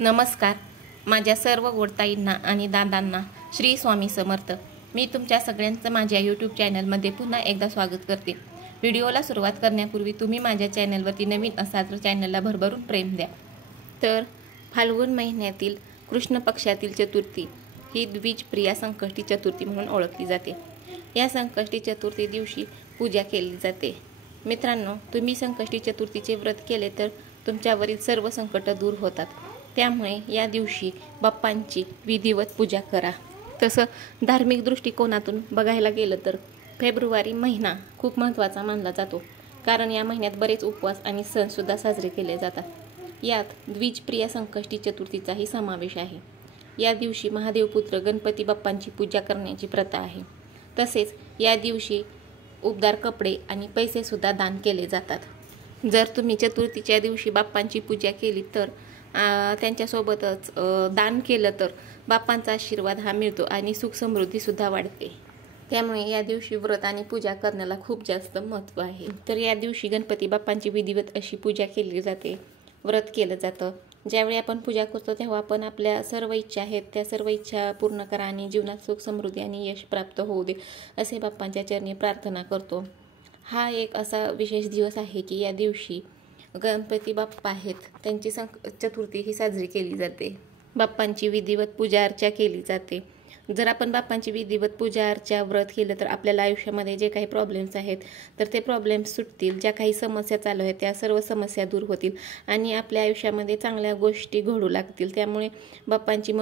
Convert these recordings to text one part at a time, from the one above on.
नमस्कार. माझ्या सर्व गोडताईंना आणि दादांना श्री स्वामी समर्थ. मी तुमच्या सगळ्यांचं माझ्या यूट्यूब चॅनलमध्ये पुन्हा एकदा स्वागत करते. व्हिडिओला सुरुवात करण्यापूर्वी तुम्ही माझ्या चॅनलवरती नवीन असाल तर चॅनलला भरभरून प्रेम द्या. तर फाल्गुन महिन्यातील कृष्ण पक्षातील चतुर्थी ही द्विजप्रिया संकष्टी चतुर्थी म्हणून ओळखली जाते. या संकष्टी चतुर्थी दिवशी पूजा केली जाते. मित्रांनो, तुम्ही संकष्टी चतुर्थीचे व्रत केले तर तुमच्यावरील सर्व संकट दूर होतात. त्यामुळे या दिवशी बाप्पांची विधिवत पूजा करा. तसं धार्मिक दृष्टिकोनातून बघायला गेलं तर फेब्रुवारी महिना खूप महत्त्वाचा मानला जातो, कारण या महिन्यात बरेच उपवास आणि सणसुद्धा साजरे केले जातात. यात द्विजप्रिया संकष्टी चतुर्थीचाही समावेश आहे. या दिवशी महादेवपुत्र गणपती बाप्पांची पूजा करण्याची प्रथा आहे. तसेच या दिवशी उबदार कपडे आणि पैसेसुद्धा दान केले जातात. जर तुम्ही चतुर्थीच्या दिवशी बाप्पांची पूजा केली तर त्यांच्यासोबतच दान केलं तर बाप्पांचा आशीर्वाद हा मिळतो आणि सुख समृद्धीसुद्धा वाढते. त्यामुळे या दिवशी व्रत आणि पूजा करण्याला खूप जास्त महत्त्व आहे. तर या दिवशी गणपती बाप्पांची विधिवत अशी पूजा केली जाते, व्रत केलं जातं. ज्यावेळी आपण पूजा करतो तेव्हा आपण आपल्या सर्व इच्छा आहेत त्या सर्व इच्छा पूर्ण करा आणि जीवनात सुख समृद्धी आणि यश प्राप्त होऊ दे असे बाप्पांच्या चरणी प्रार्थना करतो. हा एक असा विशेष दिवस आहे की या दिवशी गणपती बाप्पा आहेत त्यांची चतुर्थी ही साजरी केली जाते. बाप्पांची विधिवत पूजा अर्चा केली जाते. जर आपण बाप्पांची विधिवत पूजा अर्चा व्रत केलं तर आपल्याला आयुष्यामध्ये जे काही प्रॉब्लेम्स आहेत तर ते प्रॉब्लेम्स सुटतील. ज्या काही समस्या चालू आहेत त्या सर्व समस्या दूर होतील आणि आपल्या आयुष्यामध्ये चांगल्या गोष्टी घडू लागतील. त्यामुळे बाप्पांची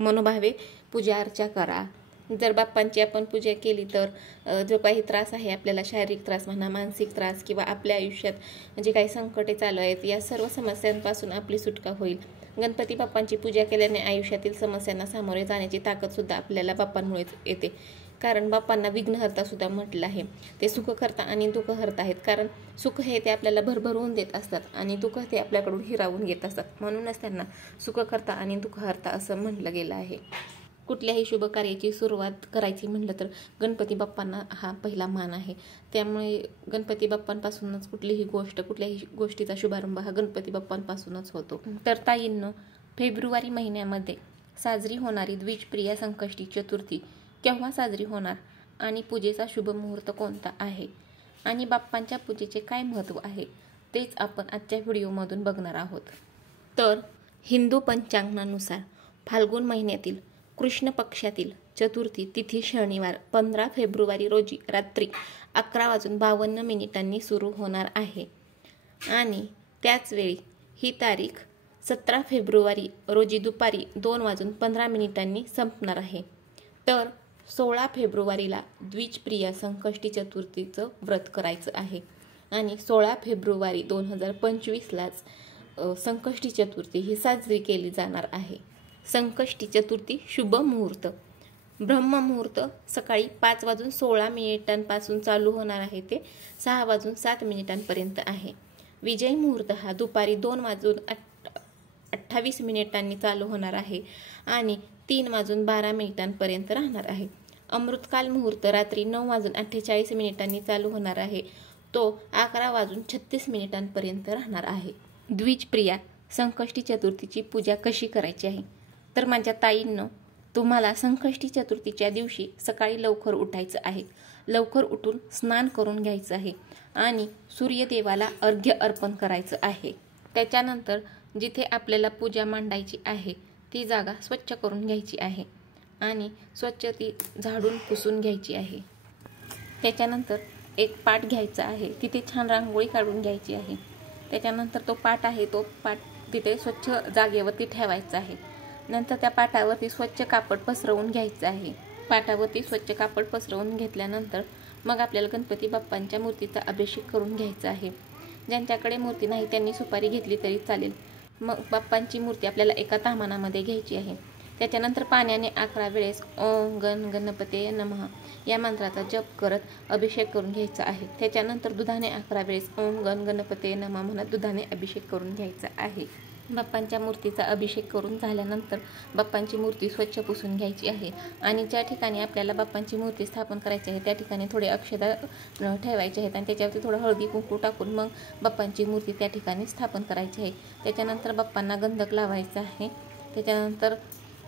मनोभावे पूजा अर्चा करा. जर बाप्पांची आपण पूजा केली तर जो काही त्रास आहे आपल्याला, शारीरिक त्रास म्हणा, मानसिक त्रास किंवा आपल्या आयुष्यात जे काही संकटे चालू आहेत या सर्व समस्यांपासून आपली सुटका होईल. गणपती बाप्पांची पूजा केल्याने आयुष्यातील समस्यांना सामोरे जाण्याची ताकदसुद्धा आपल्याला बाप्पांमुळेच येते. कारण बाप्पांना विघ्नहर्ता सुद्धा म्हटलं आहे. ते सुखकर्ता आणि दुःखहर्ता आहेत. कारण सुख हे ते आपल्याला भरभरवून देत असतात आणि दुःख ते आपल्याकडून हिरावून घेत असतात. म्हणूनच त्यांना सुखकर्ता आणि दुःखहर्ता असं म्हटलं गेलं आहे. कुठल्याही शुभ कार्याची सुरुवात करायची म्हटलं तर गणपती बाप्पांना हा पहिला मान आहे. त्यामुळे गणपती बाप्पांपासूनच कुठल्याही गोष्टीचा शुभारंभ हा गणपती बाप्पांपासूनच होतो. तर ताईंनो, फेब्रुवारी महिन्यामध्ये साजरी होणारी द्विजप्रिया संकष्टी चतुर्थी केव्हा साजरी होणार आणि पूजेचा शुभ मुहूर्त कोणता आहे आणि बाप्पांच्या पूजेचे काय महत्त्व आहे तेच आपण आजच्या व्हिडिओमधून बघणार आहोत. तर हिंदू पंचांगानुसार फाल्गुन महिन्यातील कृष्ण पक्षातील चतुर्थी तिथी शनिवार 15 फेब्रुवारी रोजी रात्री 11:52 सुरू होणार आहे आणि त्याचवेळी ही तारीख 17 फेब्रुवारी रोजी दुपारी 2:15 संपणार आहे. तर 16 फेब्रुवारीला द्विजप्रिया संकष्टी चतुर्थीचं व्रत करायचं आहे आणि 16 फेब्रुवारी 2025लाच संकष्टी चतुर्थी ही साजरी केली जाणार आहे. संकष्टी चतुर्थी शुभ मुहूर्त ब्रह्ममुहूर्त सकाळी 5:16 चालू होणार आहे ते 6:07 आहे. विजय मुहूर्त हा दुपारी 2:28 चालू होणार आहे आणि 3:12 राहणार आहे. अमृतकाल मुहूर्त रात्री 9:48 चालू होणार आहे. तो 11:36 राहणार आहे. द्विजप्रिया संकष्टी चतुर्थीची पूजा कशी करायची आहे तर माझ्या ताईंनो, तुम्हाला संकष्टी चतुर्थीच्या दिवशी सकाळी लवकर उठायचं आहे. लवकर उठून स्नान करून घ्यायचं आहे आणि सूर्यदेवाला अर्घ्य अर्पण करायचं आहे. त्याच्यानंतर जिथे आपल्याला पूजा मांडायची आहे ती जागा स्वच्छ करून घ्यायची आहे आणि स्वच्छ ती झाडून पुसून घ्यायची आहे. त्याच्यानंतर एक पाट घ्यायचा आहे, तिथे छान रांगोळी काढून घ्यायची आहे. त्याच्यानंतर तो पाट तिथे स्वच्छ जागेवरती ठेवायचा आहे. नंतर त्या पाटावरती स्वच्छ कापड पसरवून घ्यायचं आहे. पाटावरती स्वच्छ कापड पसरवून घेतल्यानंतर मग आपल्याला गणपती बाप्पांच्या मूर्तीचा अभिषेक करून घ्यायचा आहे. ज्यांच्याकडे मूर्ती नाही त्यांनी सुपारी घेतली तरी चालेल. मग बाप्पांची मूर्ती आपल्याला एका ताम्हाणामध्ये घ्यायची आहे. त्याच्यानंतर पाण्याने 11 वेळेस ओम गण गणपते नमः या मंत्राचा जप करत अभिषेक करून घ्यायचा आहे. त्याच्यानंतर दुधाने 11 वेळेस ओम गण गणपते नमः म्हणत दुधाने अभिषेक करून घ्यायचा आहे. बाप्पांच्या मूर्तीचा अभिषेक करून झाल्यानंतर बाप्पांची मूर्ती स्वच्छ पुसून घ्यायची आहे आणि ज्या ठिकाणी आपल्याला बाप्पांची मूर्ती स्थापन करायची आहे त्या ठिकाणी थोडे अक्षता ठेवायचे आहेत आणि त्याच्यावरती थोडं हळदी कुंकू टाकून मग बाप्पांची मूर्ती त्या ठिकाणी स्थापन करायची आहे। त्याच्यानंतर बाप्पांना गंधक लावायचा आहे। त्याच्यानंतर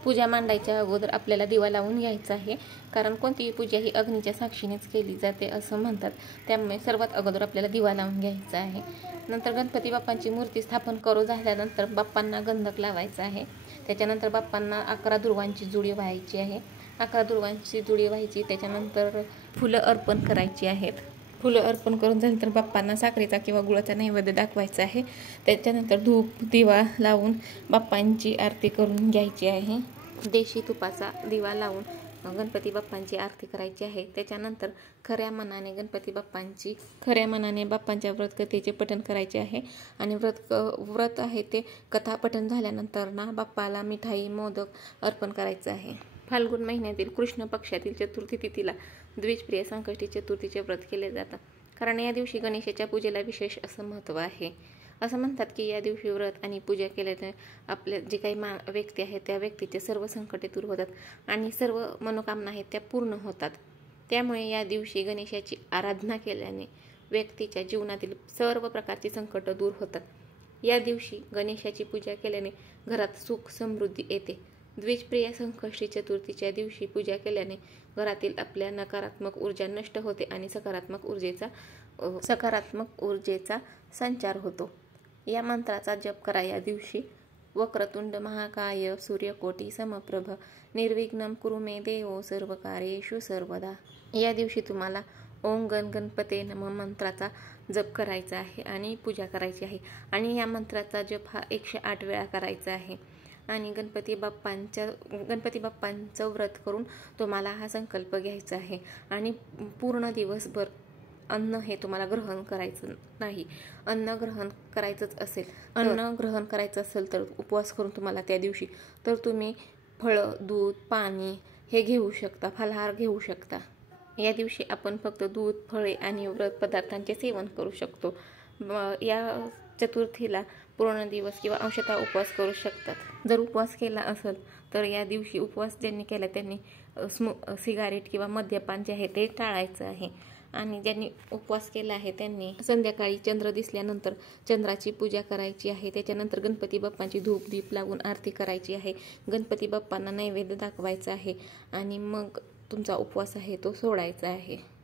पूजा मांडायच्या अगोदर आपल्याला दिवा लावून घ्यायचा आहे, कारण कोणतीही पूजा ही अग्नीच्या साक्षीनेच केली जाते असं म्हणतात। त्यामुळे सर्वात अगोदर आपल्याला दिवा लावून घ्यायचा आहे। नंतर गणपती बाप्पांची मूर्ती स्थापन करून झाल्यानंतर बाप्पांना गंधक लावायचा आहे। त्याच्यानंतर बाप्पांना 11 दुर्वांची जुडी व्हायची आहे। 11 दुर्वांची जुडी व्हायची, त्याच्यानंतर फुलं अर्पण करायची आहेत। फुलं अर्पण करून झाल्यानंतर बाप्पांना साखरेचा किंवा गुळाचा नैवेद्य दाखवायचा आहे। त्याच्यानंतर धूप दिवा लावून बाप्पांची आरती करून घ्यायची आहे। देशी तुपाचा दिवा लावून गणपती बाप्पांची आरती करायची आहे। त्याच्यानंतर खऱ्या मनाने बाप्पांच्या व्रतकथेचे पठण करायचे आहे आणि व्रत आहे ते कथा पठण झाल्यानंतर ना बाप्पाला मिठाई मोदक अर्पण करायचं आहे। फाल्गुन महिन्यातील कृष्ण पक्षातील चतुर्थी तिथीला द्विजप्रिय संकष्टी चतुर्थीचे व्रत केले जातात, कारण या दिवशी गणेशाच्या पूजेला विशेष असं महत्त्व आहे। असं म्हणतात की या दिवशी व्रत आणि पूजा केल्याने आपल्या जे काही व्यक्ती आहेत त्या व्यक्तीचे सर्व संकटे दूर होतात आणि सर्व मनोकामना आहेत त्या पूर्ण होतात। त्यामुळे या दिवशी गणेशाची आराधना केल्याने व्यक्तीच्या जीवनातील सर्व प्रकारची संकट दूर होतात। या दिवशी गणेशाची पूजा केल्याने घरात सुख समृद्धी येते। द्विजप्रिय संकष्टी चतुर्थीच्या दिवशी पूजा केल्याने घरातील आपल्या नकारात्मक ऊर्जा नष्ट होते आणि सकारात्मक ऊर्जेचा संचार होतो। या मंत्राचा जप करा या दिवशी। वक्रतुंड महाकाय सूर्यकोटी समप्रभ निर्विघ्नं कुरु मे देव सर्वकार्येषु सर्वदा। या दिवशी तुम्हाला ओम गण गणपते नमः मंत्राचा जप करायचा आहे आणि पूजा करायची आहे आणि या मंत्राचा जप हा 108 वेळा करायचा आहे आणि गणपती बाप्पांचं व्रत करून तुम्हाला हा संकल्प घ्यायचा आहे आणि पूर्ण दिवसभर अन्न हे तुम्हाला ग्रहण करायचं नाही। अन्न ग्रहण करायचं असेल तर उपवास करून तुम्हाला त्या दिवशी तर तुम्ही फळं, दूध, पाणी हे घेऊ शकता, फलाहार घेऊ शकता। या दिवशी आपण फक्त दूध, फळे आणि व्रत पदार्थांचे सेवन करू शकतो। या चतुर्थीला पूर्ण दिवस किंवा अंशतः उपवास करू शकतात। जर उपवास केला असेल तर या दिवशी उपवास ज्यांनी केला त्यांनी सिगारेट किंवा मद्यपान जे आहे ते टाळायचं आहे आणि ज्यांनी उपवास केला आहे त्यांनी संध्याकाळी चंद्र दिसल्यानंतर चंद्राची पूजा करायची आहे। त्याच्यानंतर गणपती बाप्पांची धूप दीप लावून आरती करायची आहे। गणपती बाप्पांना नैवेद्य दाखवायचा आहे आणि मग तुमचा उपवास आहे तो सोडायचा आहे।